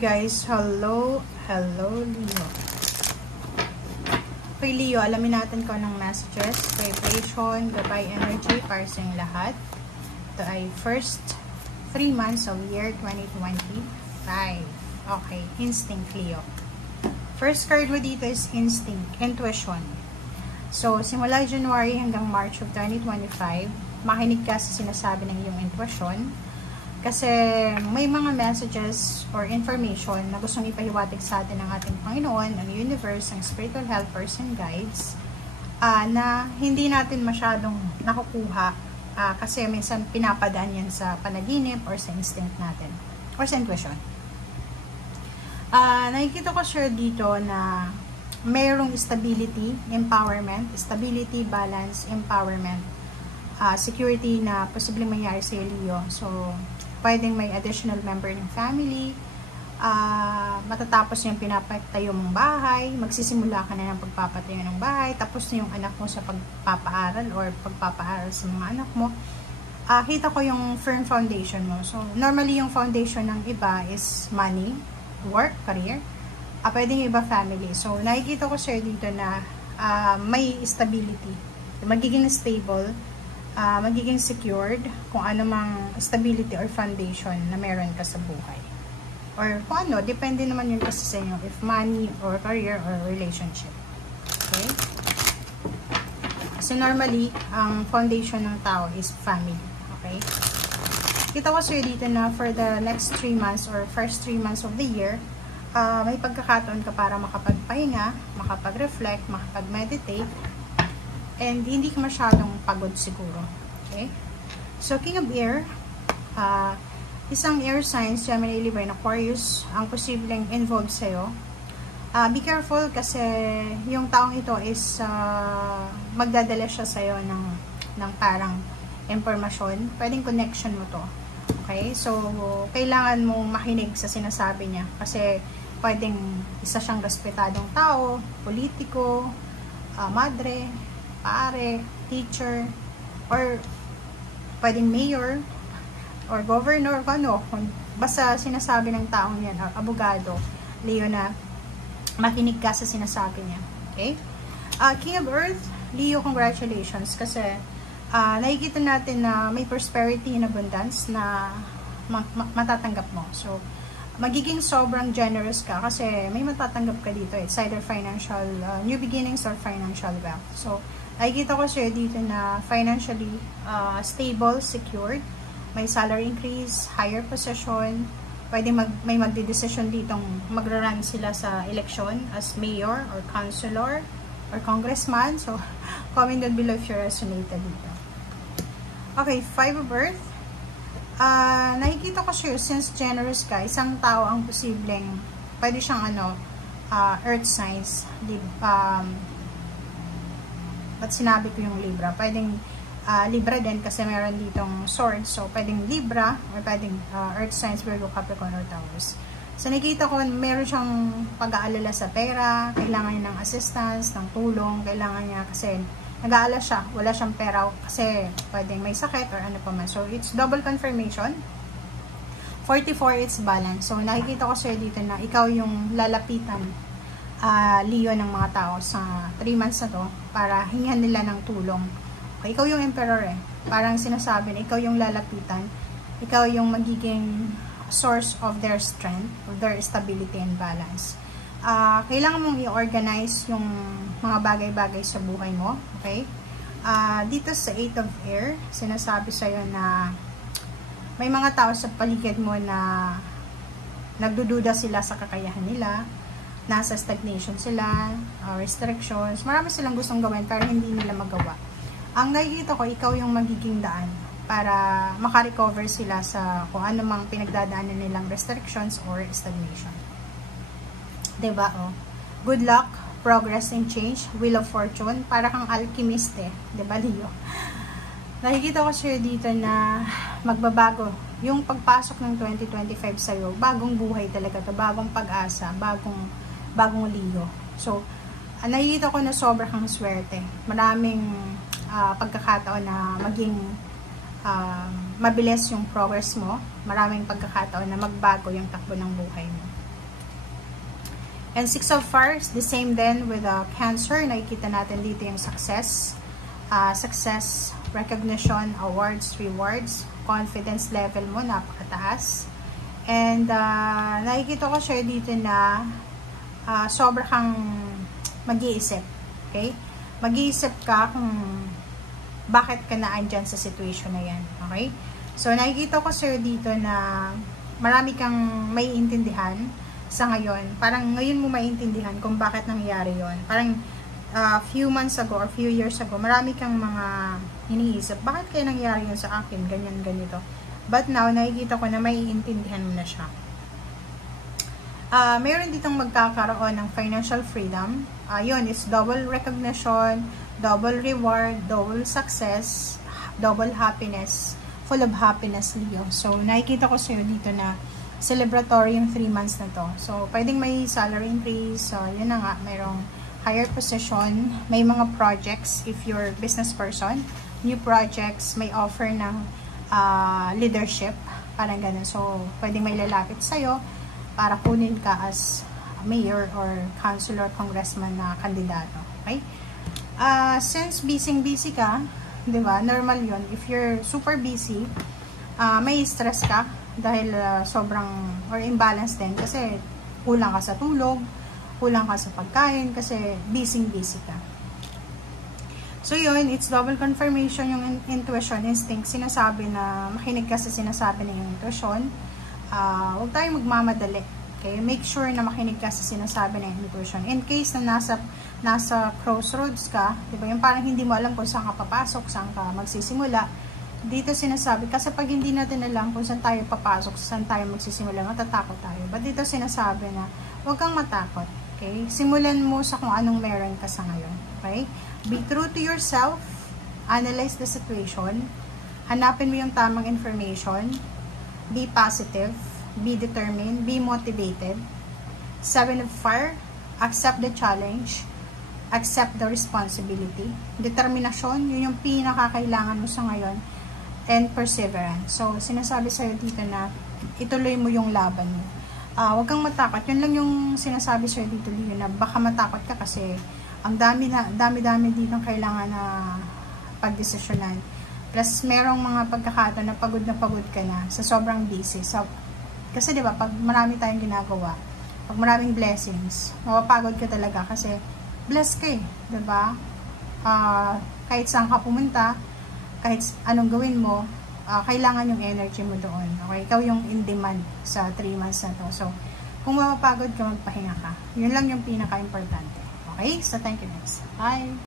Guys, hello Leo. Okay Leo, alamin natin ko ng messages, vibration, gabay energy para sa inyong lahat. Ito ay first 3 months of year 2025. Okay, instinct Leo. First card mo dito is instinct, intuition. So, simula January hanggang March of 2025, makinig ka sa sinasabi ng iyong intuition. Kasi may mga messages or information na gustong ipahiwatig sa atin ng ating Panginoon, ng universe, ng spiritual helpers and guides na hindi natin masyadong nakukuha kasi minsan pinapadaan yan sa panaginip or sa instinct natin or sa intuition. Nakikita ko sure dito na mayroong stability, empowerment, stability, balance, empowerment, security na posibleng mangyari sa Leo. So, pwedeng may additional member ng family, matatapos yung pinapatayo mong bahay, magsisimula ka na ng pagpapatayo ng bahay, tapos na yung anak mo sa pagpapaaral or pagpapaaral sa mga anak mo. Kita ko yung firm foundation mo. So, normally yung foundation ng iba is money, work, career. Pwedeng iba family. So, nakikita ko sir dito na may stability. Magiging stable, magiging secured kung ano mang stability or foundation na meron ka sa buhay. Or kung ano, depende naman yun kasi sa inyo, if money or career or relationship. Okay? So normally, ang foundation ng tao is family. Okay? Kita ko sir dito na for the next 3 months or first 3 months of the year, may pagkakataon ka para makapagpahinga, makapag-reflect, makapag-meditate, and hindi ka masyadong pagod siguro. Okay? So, King of Air, isang air signs, Gemini, Libra, and Aquarius, ang posibleng involved sa'yo. Be careful kasi yung taong ito is magdadala siya sa'yo ng parang impormasyon. Pwedeng connection mo to. Okay? So, kailangan mong makinig sa sinasabi niya kasi pwedeng isa siyang respetadong tao, politiko, madre, pare, teacher, or pwedeng mayor, or governor, ano, basta sinasabi ng taong yan, or abogado, Leo, na makinig ka sa sinasabi niya. Okay? King of Earth, Leo, congratulations, kasi nakikita natin na may prosperity and abundance na matatanggap mo. So, magiging sobrang generous ka kasi may matatanggap ka dito. It's either financial, new beginnings or financial wealth. So, nakikita ko siya dito na financially stable, secured, may salary increase, higher position, pwede may magde-decision ditong magra-run sila sa election as mayor or councilor or congressman. So, comment down below if you resonated dito. Okay, 5 of Earth. Nakikita ko siya, since generous ka, isang tao ang posibleng, pwede siyang earth signs, ba't sinabi ko yung Libra? Pwedeng Libra din kasi meron ditong sword. So, pwedeng Libra or pwedeng earth signs, Virgo, Capricorn, or Taurus. So, nakikita ko meron siyang pag-aalala sa pera, kailangan niya ng assistance, ng tulong, kailangan niya kasi nag-aalala siya, wala siyang pera kasi pwedeng may sakit or ano pa man. So, it's double confirmation. 44, it's balance. So, nakikita ko sa'yo dito na ikaw yung lalapitan Leo ng mga tao sa 3 months na to para hingan nila ng tulong. Okay, ikaw yung emperor eh. Parang sinasabi na ikaw yung lalapitan, ikaw yung magiging source of their strength, of their stability and balance. Kailangan mong i-organize yung mga bagay-bagay sa buhay mo. Okay? Dito sa 8 of Air, sinasabi sa'yo na may mga tao sa paligid mo na nagdududa sila sa kakayahan nila, nasa stagnation sila, restrictions, marami silang gustong gawin pero hindi nila magawa. Ang nakikita ko, ikaw yung magiging daan para makarecover sila sa kung ano mang pinagdadaanan nilang restrictions or stagnation. Diba, oh? Good luck, progress and change, wheel of fortune, para kang alchemist eh. Diba, Leo? Nakikita ko sa'yo dito na magbabago. Yung pagpasok ng 2025 sa'yo, bagong buhay talaga to, bagong pag-asa, bagong Leo. So, nakikita ko na sobra kang swerte. Maraming pagkakataon na maging mabilis yung progress mo. Maraming pagkakataon na magbago yung takbo ng buhay mo. And Six of Fires, the same then with Cancer. Nakikita natin dito yung success. Success, recognition, awards, rewards. Confidence level mo, napakataas. And nakikita ko siya dito na sobra kang mag-iisip. Okay? Mag-iisip ka kung bakit ka naandyan sa situation na yan. Okay? So, nakikita ko sir dito na marami kang may intindihan sa ngayon. Parang ngayon mo maintindihan kung bakit nangyari yon. Parang few months ago or few years ago, marami kang mga iniisip. Bakit kaya nangyari yun sa akin? Ganyan, ganito. But now, nakikita ko na maiintindihan mo na siya. Mayroon ditong magkakaroon ng financial freedom. Yun, is double recognition, double reward, double success, double happiness, full of happiness, Leo. So, nakikita ko sa'yo dito na celebratory yung 3 months na to. So, pwedeng may salary increase. So, yun na nga, mayroong higher position. May mga projects, if you're business person, new projects, may offer ng leadership. Parang ganun. So, pwedeng may lalapit sa'yo para kunin ka as mayor or councilor, congressman na kandidato. Okay? Since busy ka, di ba? Normal yun. If you're super busy, may stress ka dahil sobrang or imbalance din kasi kulang ka sa tulog, kulang ka sa pagkain kasi busy ka. So yun, it's double confirmation yung intuition, instinct. Sinasabi na makinig ka sa sinasabi ng intuition. Huwag tayong magmamadali. Okay? Make sure na makinig ka sa sinasabi ng intuition. In case na nasa crossroads ka, di ba? Yung parang hindi mo alam kung saan ka papasok, saan ka magsisimula. Dito sinasabi, kasi pag hindi natin alam kung saan tayo papasok, saan tayo magsisimula, matatakot tayo. But dito sinasabi na, huwag kang matakot. Okay? Simulan mo sa kung anong meron ka sa ngayon. Okay? Be true to yourself. Analyze the situation. Hanapin mo yung tamang information. Be positive. Be determined. Be motivated. 7 of Fire. Accept the challenge. Accept the responsibility. Determinasyon, yun yung pinakakailangan mo sa ngayon. And perseverance. So, sinasabi sa'yo dito na ituloy mo yung laban mo. Huwag kang matakot. Yun lang yung sinasabi sa'yo dito na baka matakot ka kasi ang dami dito kailangan na pagdesisyonan. Plus, merong mga pagkakataon na pagod ka na sa sobrang busy. So, kasi diba, pag marami tayong ginagawa, pag maraming blessings, mapapagod ka talaga kasi blessed ka eh. Diba? Kahit saan ka pumunta, kahit anong gawin mo, kailangan yung energy mo doon. Okay? Ikaw yung in demand sa 3 months na to. So, kung mapapagod ka, magpahinga ka. Yun lang yung pinaka-importante. Okay? So, thank you next. Bye!